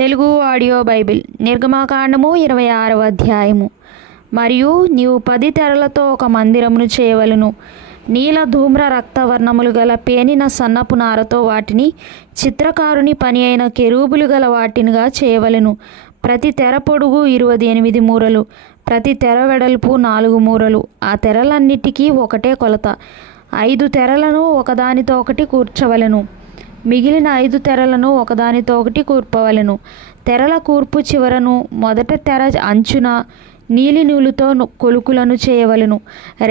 Telugu audio Bible నిర్గమకాండము 26వ అధ్యాయము. మరియు నీవు 10 తెరలతో ఒక మందిరమును చేయవలను. నీల ధూమ్ర రక్తవర్ణములు గల పేనిన సన్నపు నారతో వాటిని చిత్రకారుని పని అయిన కెరూబులు గల వాటినిగా చేయవలను. ప్రతి తెర పొడుగు 28 మూరలు, ప్రతి తెర వెడల్పు 4 మూరలు. ఆ తెరలన్నిటికీ ఒకటే కొలత. 5 తెరలను ఒకదానితో ఒకటి కూర్చవలను. మిగిలిన 5 తెరలను ఒకదానితో ఒకటి కూర్పవలెను. తెరల కూర్పు చివరను మొదట తెర అంచున నీలి నూలుతో కొలుకులను చేయవలెను.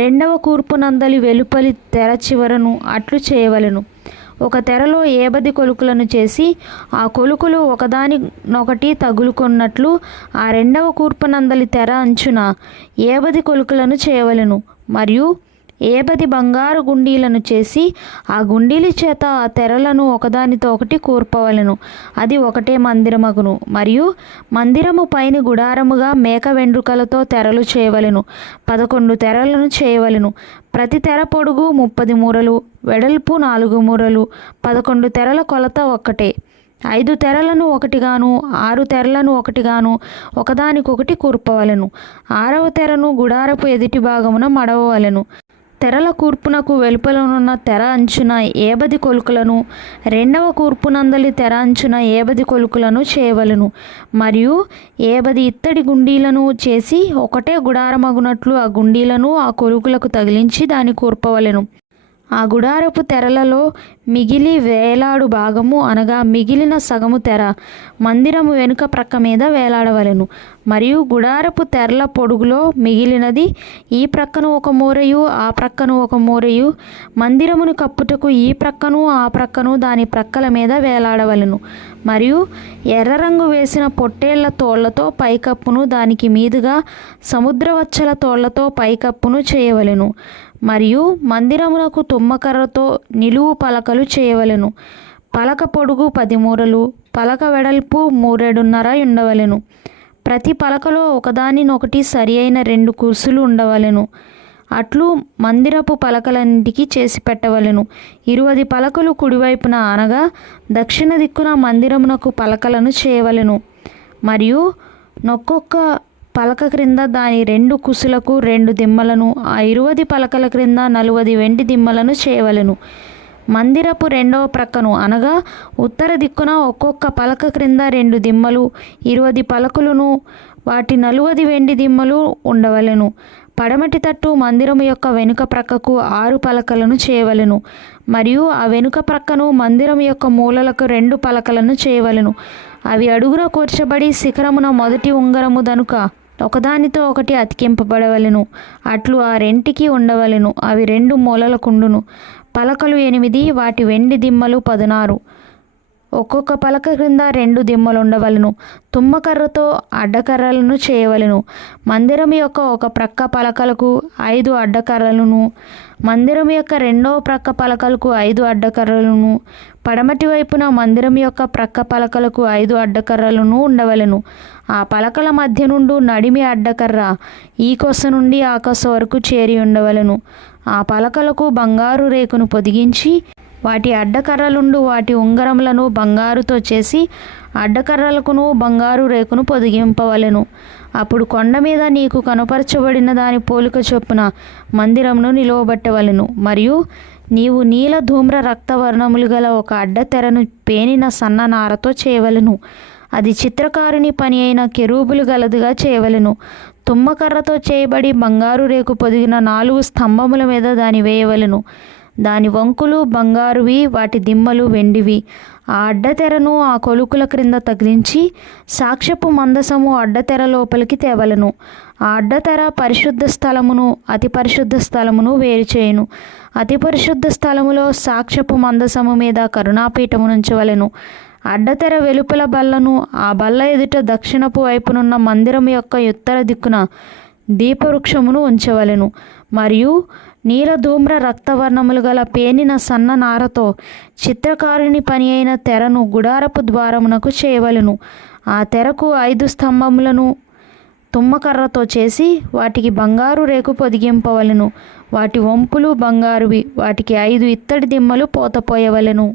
రెండవ కూర్పు నందలి వెలుపలి తెర చివరను అట్లు చేయవలెను. ఒక తెరలో 10 కొలుకులను చేసి ఆ కొలుకులు ఒకదానినొకటి తగులుకున్నట్లు ఆ రెండవ కూర్పు నందలి తెర అంచున 10 కొలుకులను చేయవలెను. మరియు 10 బంగారు గుండీలను చేసి ఆ గుండీల చేత ఆ తెరలను ఒకదానితో ఒకటి కూర్పవలెను. అది ఒకటే మందిరమగును. మరియు మందిరము పైన గుడారముగా మేక వెండ్రుకలతో తెరలు చేయవలెను. 11 తెరలను చేయవలెను. ప్రతి తెర పొడుగు 30 మూరలు, వెడల్పు 4 మూరలు. 11 తెరల కొలత ఒక్కటే. 5 తెరలను ఒకటిగాను 6 తెరలను ఒకటిగాను ఒకదానికొకటి కూర్పవలెను. 6వ తెరను గుడారపు ఎదుటి భాగమున మడవవలెను. తెరల కూర్పునకు వెలుపలనున్న తెర అంచున 10 కొలుకులను, రెండవ కూర్పునందలి తెర అంచున 10 కొలుకులను చేయవలెను. మరియు 10 ఇత్తడి గుండీలను చేసి ఒకటే గుడారమగునట్లు ఆ గుండీలను ఆ కొలుకులకు తగిలించి దాన్ని కూర్పవలెను. ఆ గుడారపు తెరలలో మిగిలి వేలాడు భాగము అనగా మిగిలిన సగము తెర మందిరము వెనుక ప్రక్క మీద వేలాడవలెను. మరియు గుడారపు తెరల పొడుగులో మిగిలినది ఈ ప్రక్కను ఒక మూరయు ఆ ప్రక్కను ఒక మూరయు మందిరమును కప్పుటకు ఈ ప్రక్కను ఆ ప్రక్కను దాని ప్రక్కల మీద వేలాడవలెను. మరియు ఎర్ర రంగు వేసిన పొట్టేళ్ల తోళ్లతో పైకప్పును, దానికి మీదుగా సముద్రవచ్చల తోళ్లతో పైకప్పును చేయవలెను. మరియు మందిరమునకు తుమ్మకర్రతో నిలువు పలకలు చేయవలెను. పలక పొడుగు 10 మూరలు, పలక వెడల్పు 3.5 ఉండవలెను. ప్రతి పలకలో ఒకదానినొకటి సరి అయిన 2 కుర్చీలు ఉండవలెను. అట్లు మందిరపు పలకలన్నిటికీ చేసి పెట్టవలెను. 20 పలకలు కుడివైపున అనగా దక్షిణ దిక్కున మందిరమునకు పలకలను చేయవలెను. మరియు నొక్కొక్క పలక క్రింద దాని 2 కుసులకు 2 దిమ్మలను, ఆ 20 పలకల క్రింద 40 వెండి దిమ్మలను చేయవలెను. మందిరపు రెండవ ప్రక్కను అనగా ఉత్తర దిక్కున ఒక్కొక్క పలక క్రింద 2 దిమ్మలు, 20 పలకలును, వాటి 40 వెండి దిమ్మలు ఉండవలెను. పడమటి తట్టు మందిరము యొక్క వెనుక ప్రక్కకు 6 పలకలను చేయవలెను. మరియు ఆ వెనుక ప్రక్కను మందిరం యొక్క మూలలకు 2 పలకలను చేయవలెను. అవి అడుగున కూర్చబడి శిఖరమున మొదటి ఉంగరము దనుక ఒకదానితో ఒకటి అతికింపబడవలెను. అట్లు ఆ రెంటికి ఉండవలెను. అవి 2 మూలలకుండును. పలకలు 8, వాటి వెండి దిమ్మలు 16. ఒక్కొక్క పలక క్రింద 2 దిమ్మలు ఉండవలెను. తుమ్మకర్రతో అడ్డకర్రలను చేయవలెను. మందిరం యొక్క ఒక ప్రక్క పలకలకు 5 అడ్డకర్రలను, మందిరం యొక్క రెండవ ప్రక్క పలకలకు 5 అడ్డకర్రలను, పడమటి వైపున మందిరం యొక్క ప్రక్క పలకలకు 5 అడ్డకర్రలను ఉండవలెను. ఆ పలకల మధ్య నుండి నడిమి అడ్డకర్ర ఈ కొస నుండి ఆ కొస వరకు చేరి ఉండవలెను. ఆ పలకలకు బంగారు రేకును పొదిగించి వాటి అడ్డకర్రలుండు వాటి ఉంగరములను బంగారుతో చేసి అడ్డకర్రలకును బంగారు రేకును పొదిగింపవలెను. అప్పుడు కొండ మీద నీకు కనుపరచబడిన దాని పోలిక చొప్పున మందిరమును నిలువబెట్టవలెను. మరియు నీవు నీల ధూమ్ర రక్తవర్ణములు గల ఒక అడ్డతెరను పేనిన సన్న నారతో చేయవలెను. అది చిత్రకారుని పని అయిన కెరూబులు గలదిగా చేయవలెను. తుమ్మకర్రతో చేయబడి బంగారు రేకు పొదిగిన 4 స్తంభముల మీద దాని వేయవలెను. దాని వంకులు బంగారువి, వాటి దిమ్మలు వెండివి. ఆ అడ్డతెరను ఆ కొలుకుల క్రింద తగిలించి సాక్ష్యపు మందసము అడ్డతెర లోపలికి తేవలెను. ఆ అడ్డతెర పరిశుద్ధ స్థలమును అతి పరిశుద్ధ స్థలమును వేరు చేయును. అతి పరిశుద్ధ స్థలములో సాక్ష్యపు మందసము మీద కరుణాపీఠమునుంచవలెను. అడ్డతెర వెలుపల బల్లను, ఆ బల్ల ఎదుట దక్షిణపు వైపునున్న మందిరం యొక్క ఉత్తర దిక్కున దీపవృక్షమును ఉంచవలెను. మరియు నీల ధూమ్ర రక్తవర్ణములు గల పేనిన సన్న నారతో చిత్రకారుని పని అయిన తెరను గుడారపు ద్వారమునకు చేయవలెను. ఆ తెరకు 5 స్తంభములను తుమ్మకర్రతో చేసి వాటికి బంగారు రేకు పొదిగింపవలెను. వాటి వంపులు బంగారువి. వాటికి 5 ఇత్తడి దిమ్మలు పోతపోయవలెను.